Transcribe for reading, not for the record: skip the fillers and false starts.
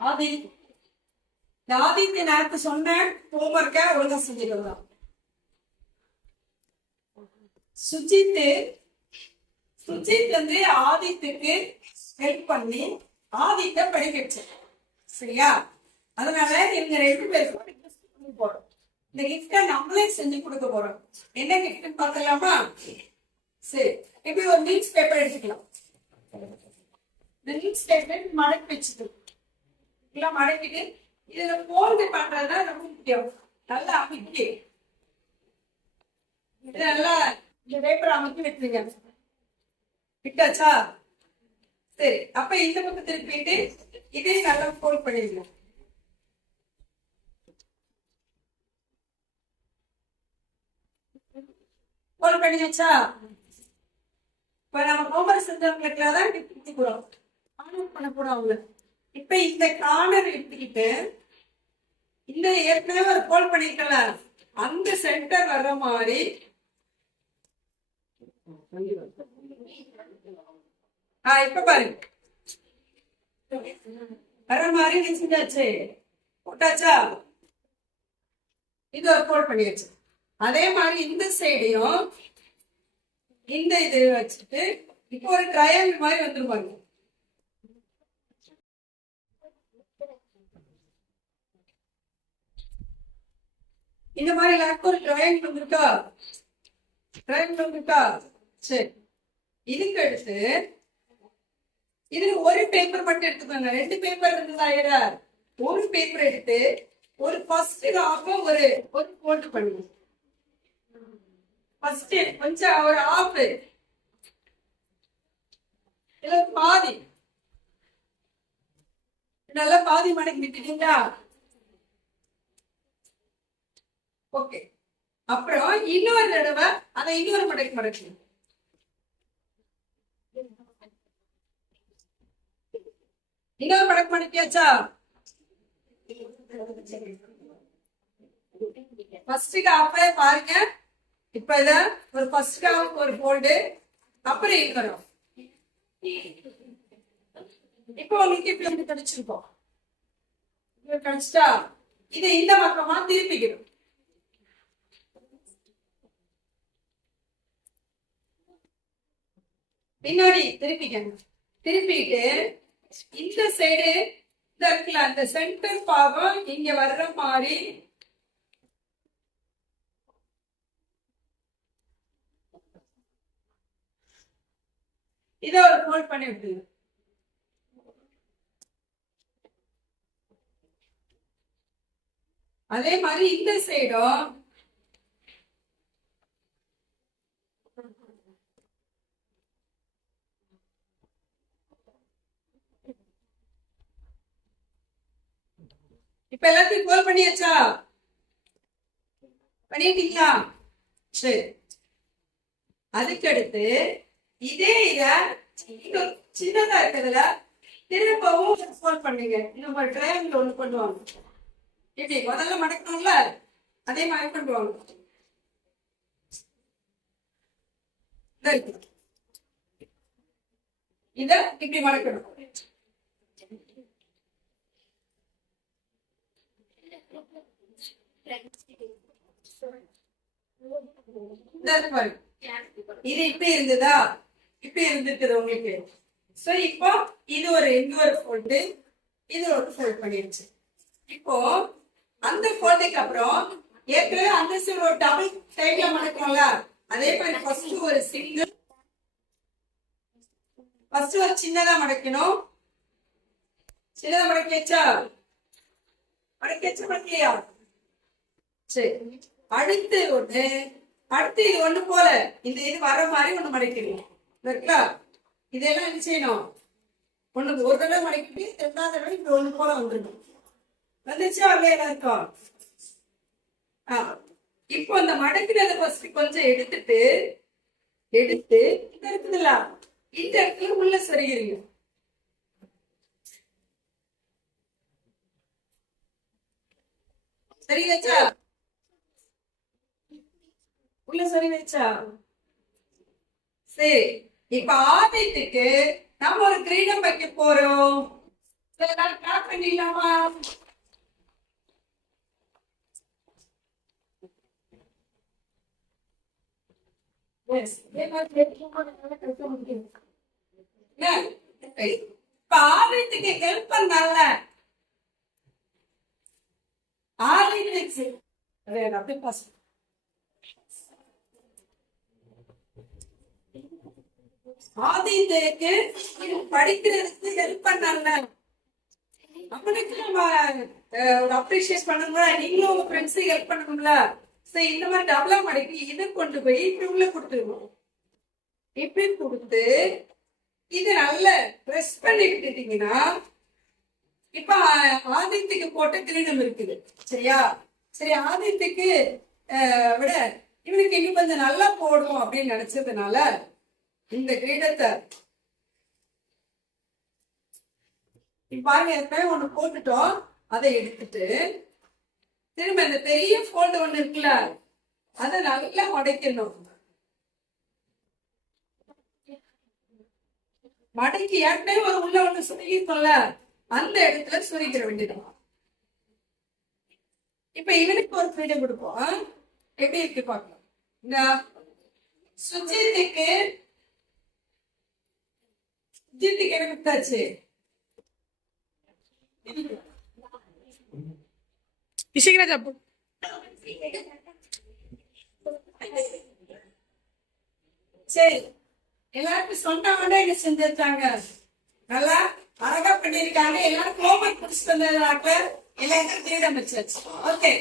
ஆதி இந்த ஆதித்ய நேரத்தை சொன்னேன். ஹோம்ஒர்க்க ஒழுங்கா செஞ்சுக்கலாம். சுஜித் வந்து ஆதித்துக்கு ஹெல்ப் பண்ணி ஆதித்த படிக்க வச்சேன். சரியா? அதனால இவங்க 2 பேருக்கும் போறோம். இந்த கிஃப்ட நம்மளே செஞ்சு கொடுக்க போறோம். என்ன கிஃப்ட் பார்க்கலாமா? சரி, இப்படி ஒரு நியூஸ் பேப்பர் எடுத்துக்கலாம். இந்த நியூஸ் பேப்பர் மடக்கி வச்சுட்டு மடக்கிட்டு இதுல போல்டு பண்றதுனா ரொம்ப முக்கியம். நல்லா அமைக்கி இது நல்லா இந்த பேப்பர் அமைக்கி வச்சுருங்க. விட்டாச்சா? சரி, அப்ப இந்த பக்கம் திருப்பிட்டு இதே நல்லா போல்ட் பண்ணிடுங்க. போல்ட் பண்ணியாச்சா? இப்ப நம்ம ஹோம்ஒர்க் செஞ்சவங்களுக்கு தான் கிஃப்ட் போறோம். ஆன் பண்ண போறோம் அவங்க. இப்ப இந்த கார்னர் எடுத்துக்கிட்டு இந்த ஏற்கனவே ஒரு போல் பண்ணிருக்கல அந்த சென்டர் வர்ற மாதிரி இப்ப பாருங்க வர்ற மாதிரி நீ செஞ்சாச்சு, போட்டாச்சா? இது ஒரு போல் பண்ணியாச்சு. அதே மாதிரி இந்த சைடையும் இந்த இது வச்சுட்டு இப்போ ஒரு ட்ரையாங்கிள் மாதிரி வந்துருவாங்க. இந்த மாதிரி எனக்கு ஒரு ட்ரையாங்கிள் வந்துருக்கா? ட்ரையாங்கிள் வந்துருக்கா? சரி, இதுக்கு அடுத்து இதுல ஒரு பேப்பர் மட்டும் எடுத்துக்கோங்க. 2 பேப்பர் இருந்தா ஒரு பேப்பர் எடுத்து ஒரு ஃபர்ஸ்ட் ஹாஃப் ஒரு போல்ட் பண்ணுங்க. ஃபர்ஸ்ட் கொஞ்சம் ஒரு ஹாஃப் இல்ல பாதி நல்லா பாதி மடக்கி விட்டுட்டீங்களா? ஓகே. அப்புறம் இன்னொரு தடவை அதை இன்னொரு மடக்கி இன்னொரு மடக்கியாச்சா? ஃபர்ஸ்ட் ஹாஃப் பாருங்க. இப்ப இத ஒரு ஃபர்ஸ்ட் ஹாஃப் ஒரு ஃபோல்டு, அப்புறம் இன்னொரு. இப்போ உங்களுக்கு இப்படி கிடைச்சிருக்கோம். கிடைச்சிட்டா இதை இந்த பக்கமா திருப்பிக்கணும். பின்னாடி திருப்பிக்கணும். திருப்பிட்டு இந்த சைடு இந்த இருக்குல்ல அந்த சென்டர் பாகம் இங்க வர்ற மாதிரி இதை ஒரு ஃபோல்ட் பண்ணி விட்டுருங்க. அதே மாதிரி இந்த சைடும் இப்ப எல்லாத்தையும் கோல் பண்ணியாச்சா? பண்ணிட்டீங்களா? சரி, அதுக்கு அடுத்து இதே இத சின்னதா இருக்கிறதுல திரும்பவும் கோல் பண்ணுங்க. நம்ம ட்ரையாங்கிள் ஒண்ணு பண்ணுவாங்க. இப்படி முதல்ல மடக்கணும்ல, அதே மாதிரி பண்ணுவாங்க. இத இப்படி மடக்கணும். இது இப்படி இருந்ததா? இப்படி இருந்திருக்குது உங்களுக்கு. சோ இப்போ இது ஒரு இன்னொரு ஃபோல்டு, இது ஒரு ஃபோல்ட் பண்ணிருச்சு. இப்போ அந்த ஃபோல்டுக்கு அப்புறம் ஏற்கனவே அந்த சைடு ஒரு டபுள் டைப்ல மடக்கணும்ல, அதே மாதிரி ஃபர்ஸ்ட் ஒரு சிங்கிள், ஃபர்ஸ்ட் ஒரு சின்னதா மடக்கணும். சின்னதா மடக்கியாச்சா? மடக்கலையா? சரி, அடுத்து இது ஒண்ணு போல இந்த இது வர மாதிரி ஒண்ணு மடக்கிறீங்க. இதெல்லாம் என்ன செய்யணும்? ஒண்ணு ஒரு தடவை மடக்கிட்டு 2வது தடவை இப்படி ஒண்ணு போல வந்துடும். வந்துச்சா? வரலையா இருக்கும். இப்போ அந்த மடக்கிறத ஃபர்ஸ்ட் கொஞ்சம் எடுத்து இந்த இருக்குதுல்ல, இந்த இடத்துல உள்ள சரிகிறீங்க. சரி வச்சா? உள்ள சரி வச்சா? சரி, இப்ப ஆதித்துக்கு நம்ம ஒரு கிரீடம் வைக்க போறோம். கிளாப் பண்ணிடலாமா? இப்ப ஆதித்துக்கு ஹெல்ப் பண்ணால ஆதித்துக்கு அப்படியே பாஸ் ஆதித்துக்கு படிக்கிறதுக்கு ஹெல்ப் பண்ணால அவனுக்கு நம்ம ஒரு அப்ரிஷியேட் பண்ணணும்ல, நீங்களும் உங்க ஃப்ரெண்ட்ஸுக்கு ஹெல்ப் பண்ணணும்ல. சரி, இந்த மாதிரி டபுளா மடக்கி இதை கொண்டு போய் இப்படி உள்ள கொடுத்துருவோம். இப்படி கொடுத்து இது நல்ல ப்ரெஸ் பண்ணி விட்டுட்டீங்கன்னா இப்ப ஆதித்துக்கு போட்ட கிரீடம் இருக்குது. சரியா? சரி, ஆதித்துக்கு விட இவனுக்கு இன்னும் கொஞ்சம் நல்லா போடும் அப்படின்னு நினைச்சதுனால இந்த கிரீடத்தை பாருங்க, ஏற்கனவே ஒண்ணு போட்டுட்டோம். அதை எடுத்துட்டு திரும்ப இந்த பெரிய ஃபோல்டு ஒண்ணு இருக்குல்ல, அதை நல்லா உடைக்கணும். மடக்கி ஏற்கனவே ஒரு உள்ள ஒண்ணு சுருகிருக்கோம்ல, அந்த இடத்துல சுருக்கிற வேண்டியதான். இப்ப இவனுக்கு ஒரு ஃப்ரீடம் கொடுப்போம். எப்படி இருக்கு பார்க்கலாம். இந்த சுஜித்துக்கு என்ன கொடுத்தாச்சு? சரி, எல்லாருக்கும் சொன்னவங்க என்ன செஞ்சிருக்காங்க, நல்லா அழகா பண்ணிருக்காங்க. எல்லாரும் ஹோம்ஒர்க் முடிச்சுட்டு வந்ததுனாக்க எல்லாருக்கும் கிரீடம் வச்சாச்சு. ஓகே.